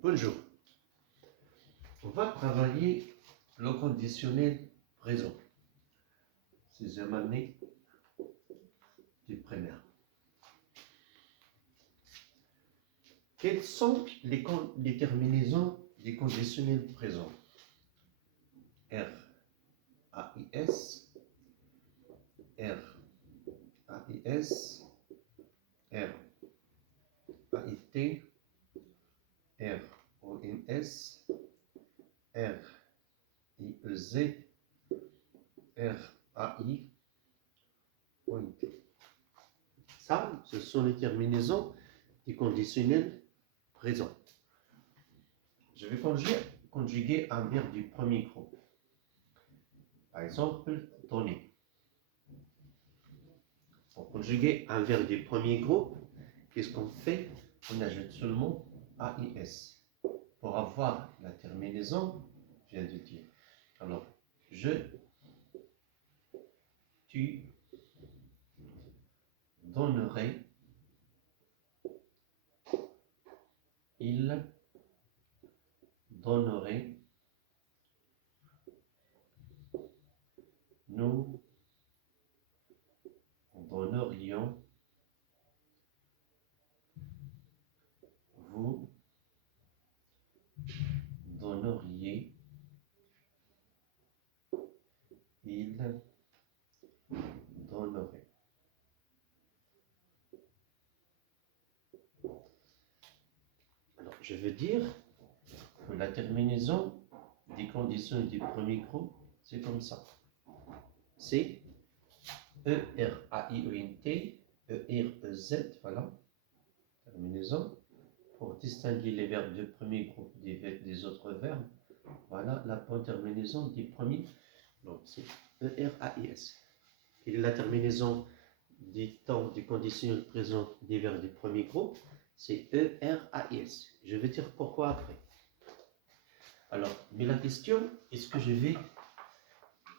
Bonjour. On va travailler le conditionnel présent. 6e année du primaire. Quelles sont les terminaisons du conditionnel présent? R, A, I, S, R, A, I, S, R, A, I, T, R, O, N, S, R, I, E, Z, R, A, I, O, N, T. Ça, ce sont les terminaisons du conditionnel présent. Je vais conjuguer un verbe du premier groupe. Par exemple, donner. Pour conjuguer un verbe du premier groupe, qu'est-ce qu'on fait? On ajoute seulement AIS. Pour avoir la terminaison, je viens de dire. Alors, je, tu, donnerais, il, donnerait, nous, donnerions, vous, donneriez, il, donnerait. Alors, je veux dire que la terminaison des conditions du premier groupe, c'est comme ça. C'est E-R-A-I-O-N-T, E-R-E-Z, voilà, terminaison. Pour distinguer les verbes du premier groupe des autres verbes, voilà la bonne terminaison du premier. Donc, c'est E-R-A-I-S. Et la terminaison du temps du conditionnel présent des verbes du premier groupe, c'est E-R-A-I-S. Je vais dire pourquoi après. Alors, mais la question, est-ce que je vais,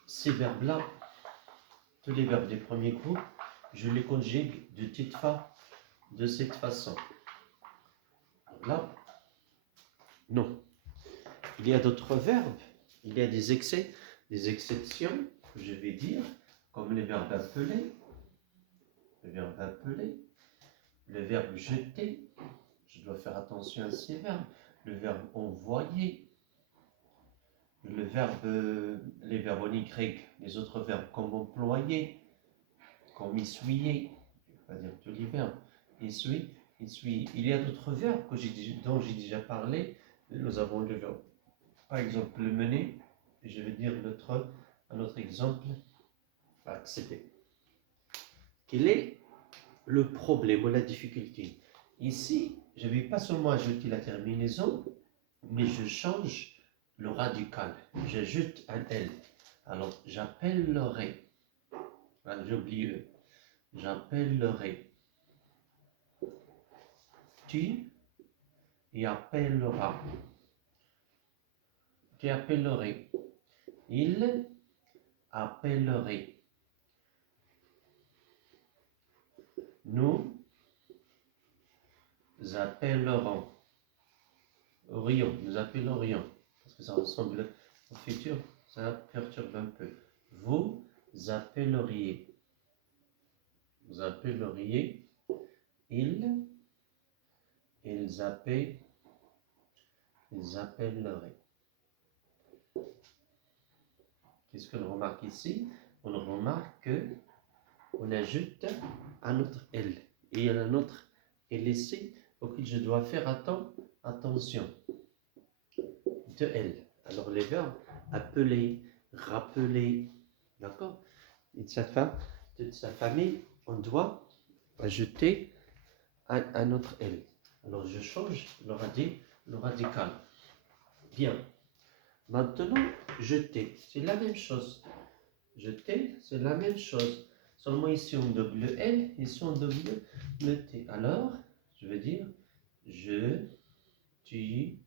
ces verbes-là, tous les verbes du premier groupe, je les conjugue de cette façon. Alors là, non. Il y a d'autres verbes, il y a des exceptions, que je vais dire, comme le verbe appeler, le verbe jeter, je dois faire attention à ces verbes, le verbe envoyer, les verbes en Y, les autres verbes comme employer, comme essuyer, je vais pas dire tous les verbes, essuyer. Il y a d'autres verbes dont j'ai déjà parlé. Nous avons le verbe, par exemple, le mener, et je vais dire un autre exemple, accepter. Quel est le problème ou la difficulté? Ici, je ne vais pas seulement ajouter la terminaison, mais je change le radical. J'ajoute un L. Alors, j'appellerai. Voilà, j'ai oublié. J'appellerai. Tu y appelleras. Tu appellerais. Il appellerait. Nous appellerons. Nous appellerions. Parce que ça ressemble au futur, ça perturbe un peu. Vous appelleriez. Vous appelleriez. Ils appelleraient. Qu'est-ce qu'on remarque ici? On remarque qu'on ajoute un autre L. Et il y a un autre L ici auquel je dois faire attention. De L. Alors les verbes appeler, rappeler, d'accord? Et de sa famille, on doit ajouter un autre L. Alors je change le radical. Bien. Maintenant, jeter, c'est la même chose. Jeter, c'est la même chose. Seulement ici on double L, ici on double le T. Alors, je vais dire je, tu,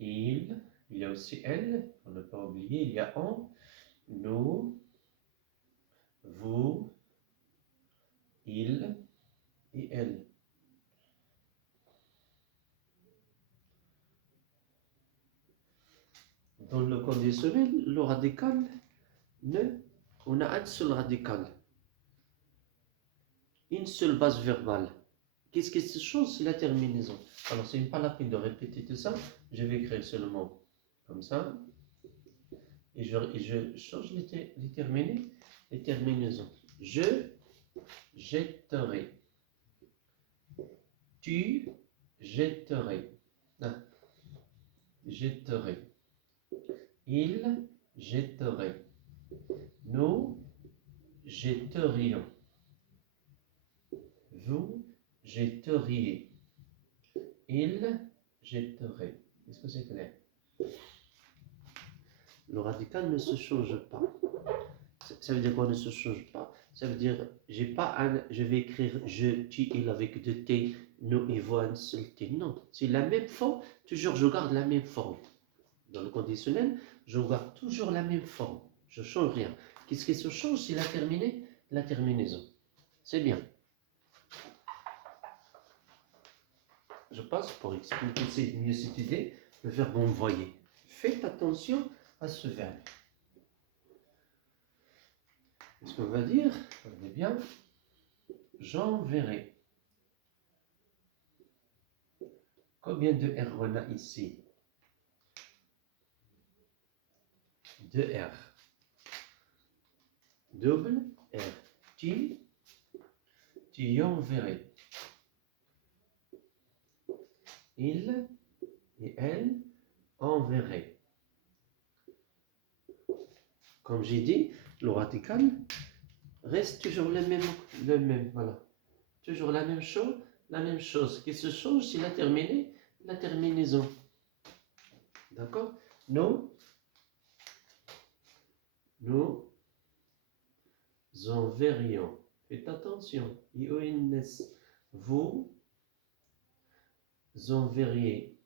il y a aussi elle, on ne peut pas oublier, il y a on, nous, vous, il et elle. dans le conditionnel, le radical, on a un seul radical, une seule base verbale. Qu'est-ce qui se change? C'est la terminaison. Alors, ce n'est pas la peine de répéter tout ça. Je vais écrire seulement comme ça. Et je change les terminaisons. Je jetterai. Tu jetterais. Ah, jetterai. Il jetterait. Nous jetterions. Vous jetteriez. Il jetterait. Est-ce que c'est clair? Le radical ne se change pas. Ça veut dire quoi ne se change pas? Ça veut dire, je vais écrire je, tu, il avec deux T, nous, il voit un seul T. Non, c'est la même forme, toujours je garde la même forme. Dans le conditionnel, je garde toujours la même forme. Je ne change rien. Qu'est-ce qui se change? C'est la terminaison. C'est bien. Je passe pour expliquer mieux cette idée, le verbe envoyer. Faites attention à ce verbe. Qu'est-ce qu'on va dire? Regardez bien. J'enverrai. Combien de R on a ici? 2 R. Double R. Tu enverrais. Il et elle enverraient. Comme j'ai dit, le radical reste toujours le même, voilà. Toujours la même chose. Ce qui se change, c'est la terminaison. D'accord? Nous enverrions. Faites attention. IONS. Vous enverriez.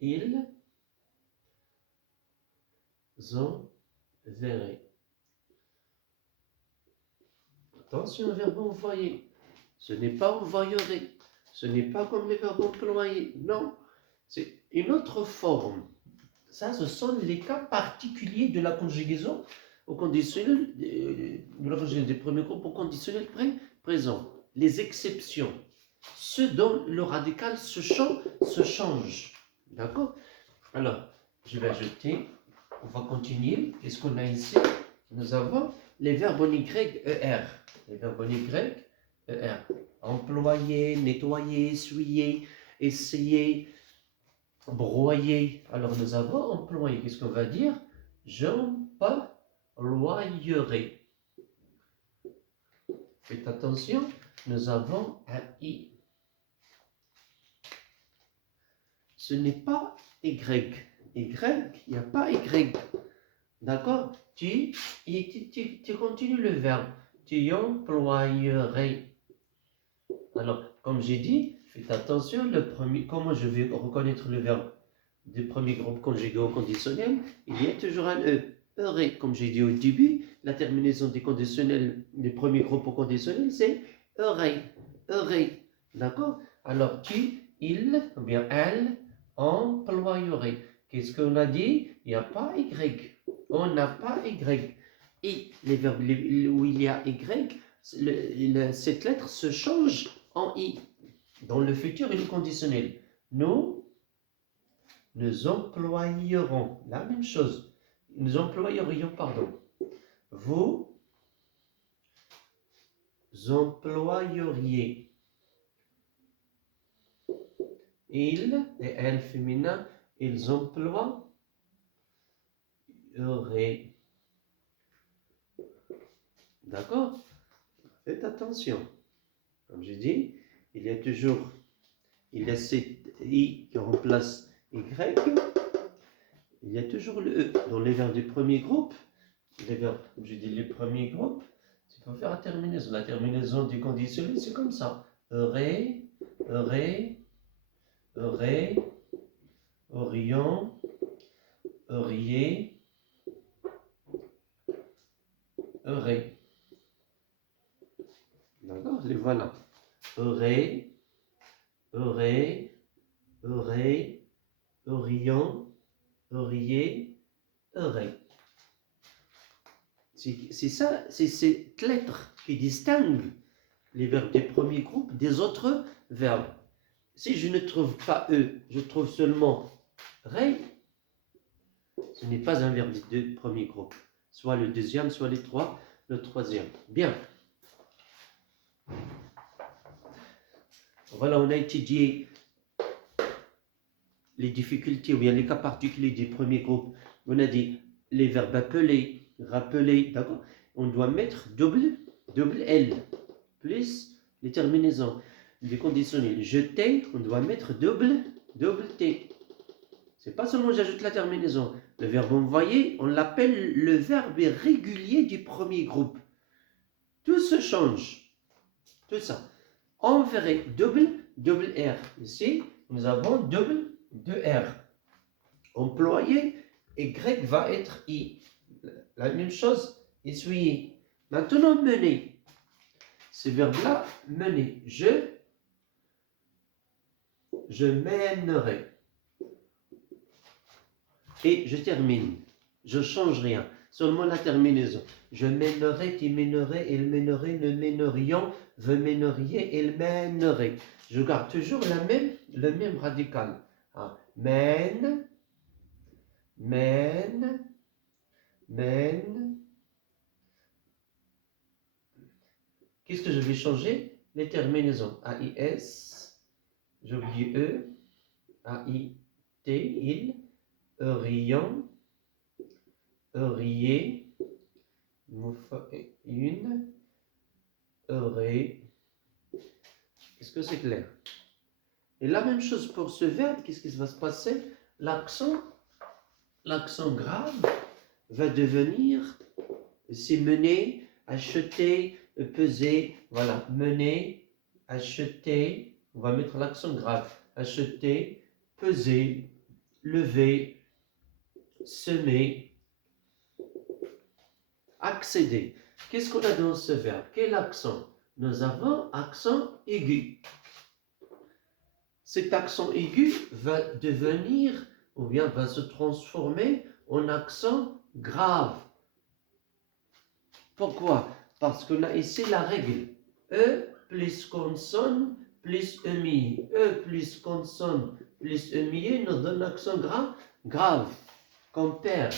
Ils enverraient. Attention au verbe envoyer. Ce n'est pas envoyerait. Ce n'est pas comme les verbes employer. Non. C'est une autre forme. Ça, ce sont les cas particuliers de la conjugaison au conditionnel, de la conjugaison des premiers groupes au conditionnel présent. Les exceptions. Ceux dont le radical se change. D'accord? Alors, je vais ajouter, on va continuer. Qu'est-ce qu'on a ici? Nous avons les verbes en Y, ER. Les verbes en Y, ER. Employer, nettoyer, essuyer, essayer, broyer. Alors, nous avons employer. Qu'est-ce qu'on va dire? J'employerai. Faites attention, nous avons un I. Ce n'est pas Y. Y, il n'y a pas Y. D'accord? Tu continues le verbe. Tu employerais. Alors, comme j'ai dit, faites attention, comment je vais reconnaître le verbe du premier groupe conjugué au conditionnel? Il y a toujours un E. Eurer. Comme j'ai dit au début, la terminaison des conditionnels, des premiers groupes au conditionnel, c'est eurer. Eurer. D'accord? Alors, tu, il, ou bien elle, employerait. Qu'est-ce qu'on a dit? Il n'y a pas Y. On n'a pas Y. Et les verbes où il y a Y, cette lettre se change en I. Dans le futur et le conditionnel. Nous employerons. La même chose. Nous employerions, pardon. Vous employeriez. Il et elle féminin, ils emploieraient. D'accord? Faites attention. Comme j'ai dit, il y a cette I qui remplace Y. Il y a toujours le E. Dans les verbes du premier groupe, les verbes, je dis les premiers groupes, il faut faire la terminaison. La terminaison du conditionnel, c'est comme ça. Eurer, aurions, auriez, eurer. D'accord? Les voilà. Eurer, aurions, euriez, eurez. C'est ça, c'est cette lettre qui distingue les verbes du premier groupe des autres verbes. Si je ne trouve pas eux, je trouve seulement rei, ce n'est pas un verbe du premier groupe. Soit le deuxième, soit le troisième. Bien. Voilà, on a étudié les difficultés ou bien les cas particuliers du premier groupe. On a dit les verbes appeler, rappeler, d'accord? On doit mettre double L plus les terminaisons. Les conditionnels. Jeter, on doit mettre double T. C'est pas seulement j'ajoute la terminaison. Le verbe envoyer, on l'appelle le verbe régulier du premier groupe. Tout se change. Tout ça. Enverrer, double R. Ici, nous avons double R. Employé, Y va être I. La même chose, essuyer. Maintenant, mener. Ce verbe-là, mener. Je mènerai. Et je termine. Je ne change rien. Seulement la terminaison. Je mènerai, tu mènerais, il mènerait, nous mènerions, vous mèneriez, il mènerait. Je garde toujours le même radical. Ah. Mène. Qu'est-ce que je vais changer? Les terminaisons. AIS, j'oublie E, AIT, il, eurions, euriez, une, eurez. Est-ce que c'est clair? Et la même chose pour ce verbe, qu'est-ce qui va se passer? L'accent grave va devenir, c'est mener, acheter, peser, voilà, mener, acheter, on va mettre l'accent grave, acheter, peser, lever, semer, accéder. Qu'est-ce qu'on a dans ce verbe? Quel accent? Nous avons accent aigu. Cet accent aigu va devenir, ou bien va se transformer en accent grave. Pourquoi? Parce qu'on a ici la règle. E plus consonne plus émis. E plus consonne plus émis nous donne accent grave. Comme père.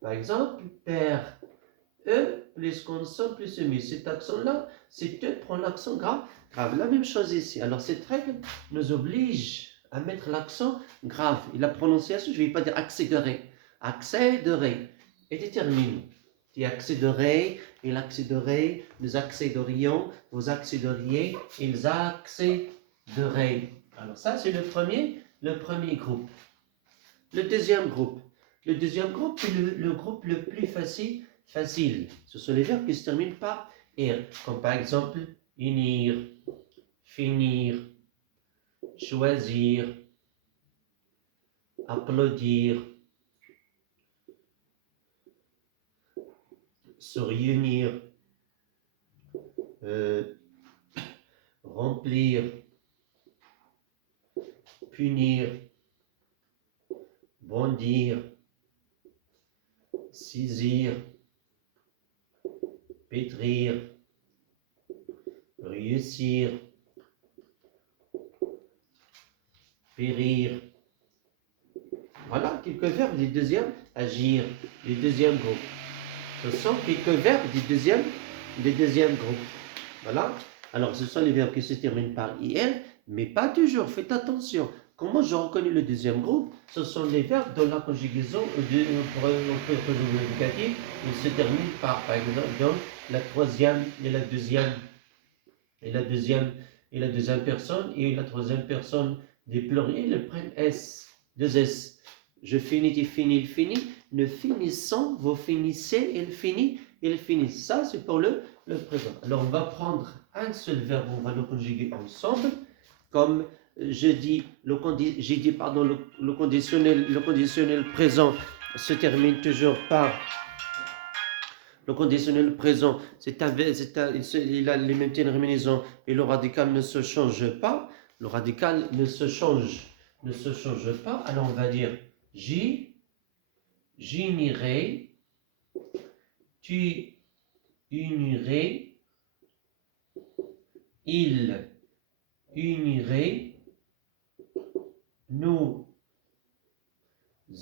Par exemple, père. E plus consonne plus émis. Cet accent-là, c'est E prend l'accent grave. La même chose ici. Alors cette règle nous oblige à mettre l'accent grave. Et la prononciation, je ne vais pas dire accéderer. Accéderer. Et détermine. Tu accéderais, il accéderait, nous accéderions, vous accéderiez, ils accéderaient. Alors ça, c'est le premier groupe. Le deuxième groupe est le groupe le plus facile. Ce sont les verbes qui se terminent par ir, comme par exemple unir, finir, choisir, applaudir, se réunir, remplir, punir, bondir, saisir, pétrir, réussir, périr. Voilà quelques verbes du deuxième, agir, du deuxième groupe. Ce sont quelques verbes du deuxième groupe. Voilà. Alors, ce sont les verbes qui se terminent par IL, mais pas toujours. Faites attention. Comment je reconnais le deuxième groupe? Ce sont les verbes dont la conjugaison pour éducatif, ils se terminent par exemple, dans la troisième et la deuxième personne et la troisième personne des pluriels, ils prennent S, deux S. Je finis, tu finis, il finit. Ne finissant, vous finissez, il finit. Ça, c'est pour le présent. Alors, on va prendre un seul verbe, on va le conjuguer ensemble. Comme le conditionnel présent se termine toujours par le conditionnel présent. Il a les mêmes terminaisons et le radical ne se change pas. Alors, on va dire j'unirai, tu unirais, il unirait, nous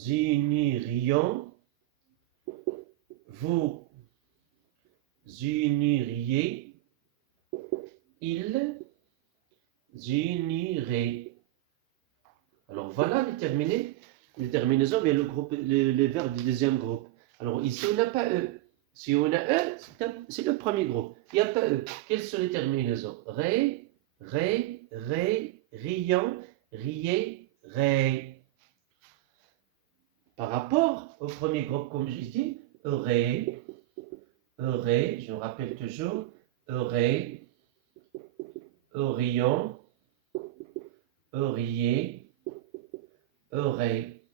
unirions, vous uniriez, ils uniraient. Alors voilà les terminaisons, mais le groupe, les verbes du deuxième groupe. Alors ici on n'a pas E. Si on a E, c'est le premier groupe. Il n'y a pas E. Quelles sont les terminaisons? Ré, riant, riez, ré. Par rapport au premier groupe, comme je dis, ré, je me rappelle toujours, ré, riant, riez, ré.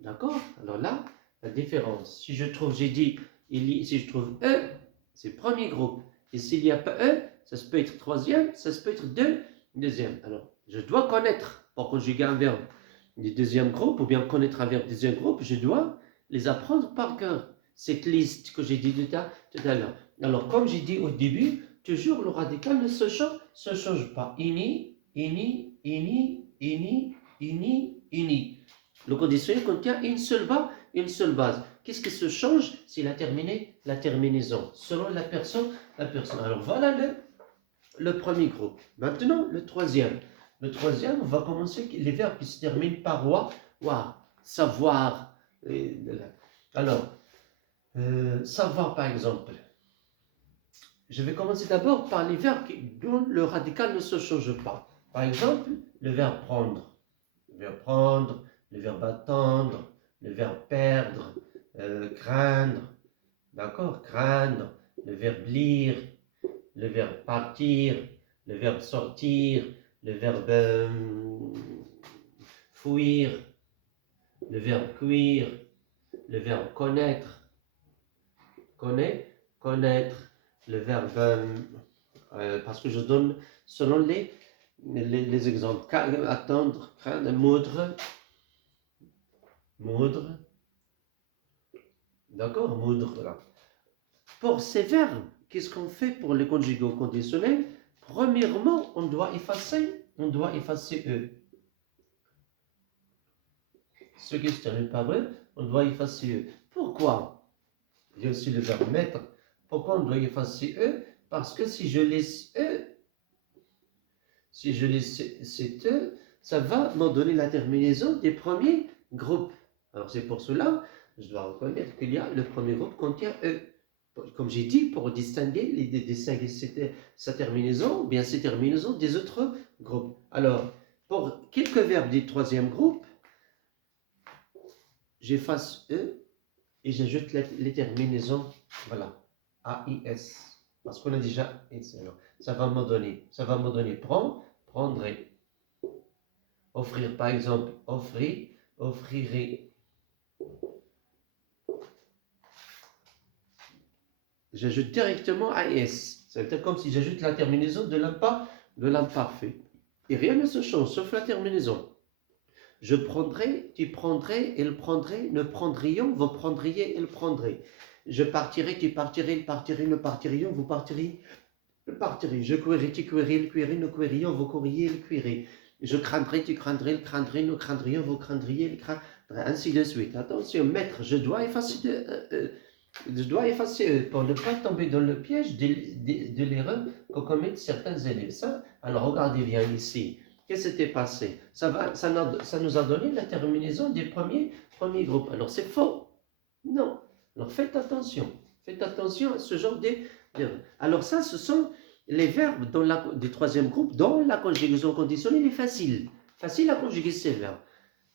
D'accord? Alors là, la différence. Si je trouve, j'ai dit, si je trouve E, c'est premier groupe. Et s'il n'y a pas E, ça peut être troisième, ça peut être deuxième. Alors, je dois connaître, pour conjuguer un verbe du deuxième groupe, ou bien connaître un verbe du deuxième groupe, je dois les apprendre par cœur. Cette liste que j'ai dit tout à l'heure. Alors, comme j'ai dit au début, toujours le radical ne se change pas. Ini. Le conditionnel contient une seule base. Qu'est-ce qui se change? C'est la terminaison. Selon la personne. Alors voilà le premier groupe. Maintenant, le troisième. Le troisième, on va commencer les verbes qui se terminent par wa, savoir. Alors, savoir par exemple. Je vais commencer d'abord par les verbes dont le radical ne se change pas. Par exemple, le verbe prendre. Le verbe prendre, le verbe attendre, le verbe perdre, craindre, d'accord, craindre, le verbe lire, le verbe partir, le verbe sortir, le verbe fuir, le verbe cuire, le verbe connaître, connaître, le verbe, parce que je donne selon les exemples, attendre, craindre, moudre, d'accord, moudre, là. Pour ces verbes, qu'est-ce qu'on fait pour les conjuguer au conditionnel? Premièrement, on doit effacer E. Ce qui se termine par E, on doit effacer E. Pourquoi? Il y a aussi le verbe mettre. Pourquoi on doit effacer E? Parce que si je laisse E, cet E, ça va me donner la terminaison des premiers groupes. Alors c'est pour cela, je dois reconnaître qu'il y a le premier groupe contient E. Comme j'ai dit, pour distinguer sa terminaison, ou bien ses terminaisons des autres groupes. Alors, pour quelques verbes du troisième groupe, j'efface E et j'ajoute les terminaisons, voilà, AIS. Parce qu'on a déjà, ça va me donner prendrait. Offrir, par exemple, offrir, offrirait. J'ajoute directement AS. Ça veut dire comme si j'ajoute la terminaison de l'imparfait. Et rien ne se change, sauf la terminaison. Je prendrai, tu prendrais, il prendrait, nous prendrions, vous prendriez, il prendrait. Je partirai, tu partirais, il partirait, nous partirions, vous partiriez, il partirait. Je couerai, tu couerais, il cuirait, nous cuirions, vous courriez, il cuirait. Je craindrai, tu craindrais, il craindrait, nous craindrions, vous craindriez, il craindrait. Ainsi de suite. Attention, maître, je dois effacer pour ne pas tomber dans le piège de l'erreur que commettent certains élèves. Ça, alors regardez bien ici. Qu'est-ce qui s'était passé? Ça nous a donné la terminaison des premiers groupes. Alors c'est faux. Non. Alors faites attention. Faites attention à ce genre d'erreur. Alors ça, ce sont les verbes du troisième groupe dont la conjugaison conditionnelle est facile. Facile à conjuguer ces verbes.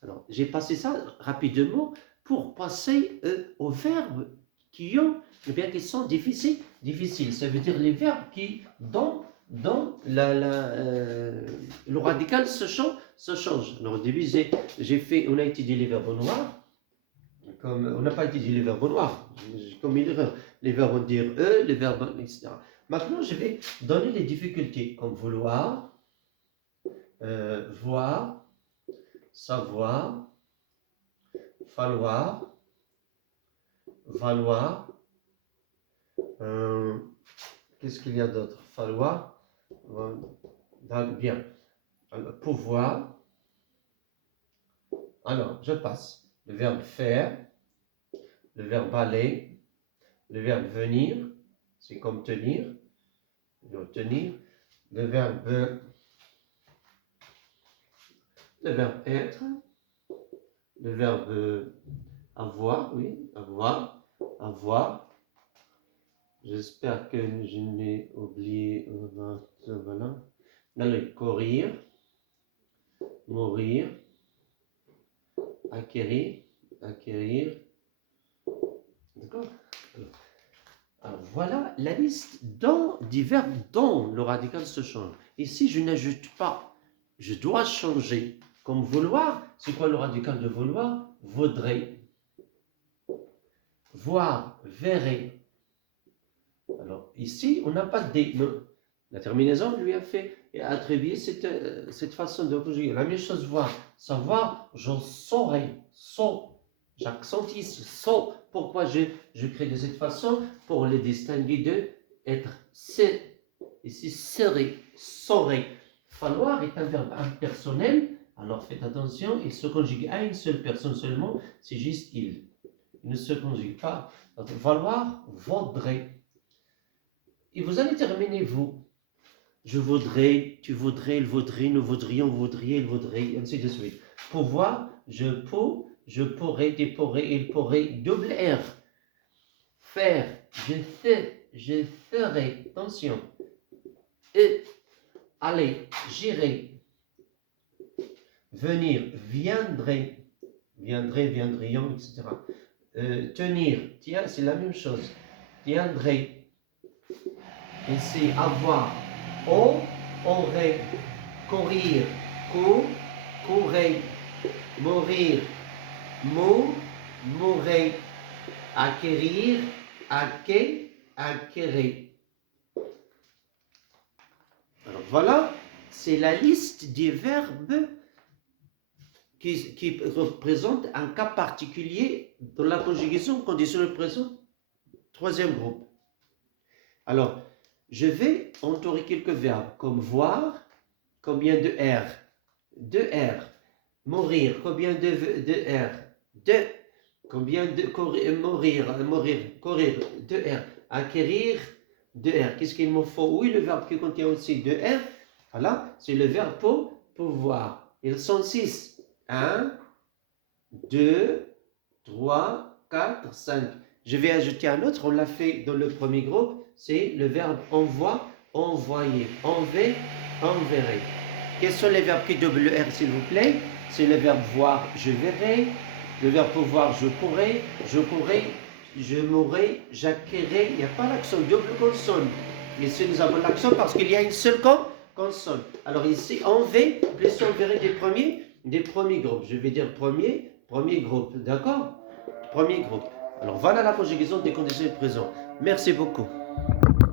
Alors, j'ai passé ça rapidement pour passer aux verbes qui sont difficiles. Ça veut dire les verbes qui, dont le radical se change. Alors, au début, on a étudié les verbes noirs. On n'a pas étudié les verbes noirs. J'ai commis l'erreur. Les verbes dire les verbes, etc. Maintenant, je vais donner les difficultés, comme vouloir, voir, savoir, falloir, valoir. Qu'est-ce qu'il y a d'autre? Falloir. Bien. Alors, pouvoir. Alors, je passe. Le verbe faire, le verbe aller, le verbe venir, c'est comme tenir, tenir, le verbe être, le verbe avoir, oui, avoir. J'espère que je n'ai oublié, voilà. Allez, courir, mourir, acquérir, d'accord? Alors voilà la liste du verbe dont le radical se change. Ici, je n'ajoute pas, je dois changer. Comme vouloir, c'est quoi le radical de vouloir? Vaudrait. Voir, verrait. Alors ici, on n'a pas de D. La terminaison lui a fait attribuer cette façon de conjuguer. La même chose, voir. Savoir, j'en saurais. J'accentue ici. Pourquoi je crée de cette façon? Pour le distinguer de être. Ici, serait, saurait. Falloir est un verbe impersonnel. Alors faites attention, il se conjugue à une seule personne seulement. C'est juste il. Il ne se conjugue pas. Donc, valoir, vaudrait. Et vous allez terminer, vous. Je voudrais, tu voudrais, il vaudrait, nous voudrions, vous voudriez, il vaudrait, ainsi de suite. Pouvoir, je pourrais, tu pourrais, il pourrait, double R. Faire, je ferai, attention. Et, aller, j'irai. Venir, viendrait, viendrions, etc. Tenir, tiens, c'est la même chose. Tiendrait. Ici, avoir, aurait, courir, courait, mourir, mourrait, acquérir, acquérir. Alors voilà, c'est la liste des verbes qui représentent un cas particulier dans la conjugaison conditionnelle présente, troisième groupe. Alors, je vais entourer quelques verbes comme voir, combien de R? 2 R. Mourir, combien de R? 2. Combien de mourir, courir, 2 R. Acquérir, 2 R. Qu'est-ce qu'il me faut? Oui, le verbe qui contient aussi 2 R. Voilà, c'est le verbe pouvoir. Ils sont 6. 1, 2, 3, 4, 5. Je vais ajouter un autre, on l'a fait dans le premier groupe, c'est le verbe envoie, envoyer, enverrer. Quels sont les verbes qui doublent le R, s'il vous plaît? C'est le verbe voir, je verrai, le verbe pouvoir, je pourrai, je mourrai, j'acquerrai. Il n'y a pas l'accent, double consonne. Ici, nous avons l'accent parce qu'il y a une seule consonne. Alors ici, enverrer, plus enverrer des premiers groupes. Je vais dire premier groupe, d'accord? Premier groupe. Alors voilà la conjugaison des conditions présentes. Merci beaucoup.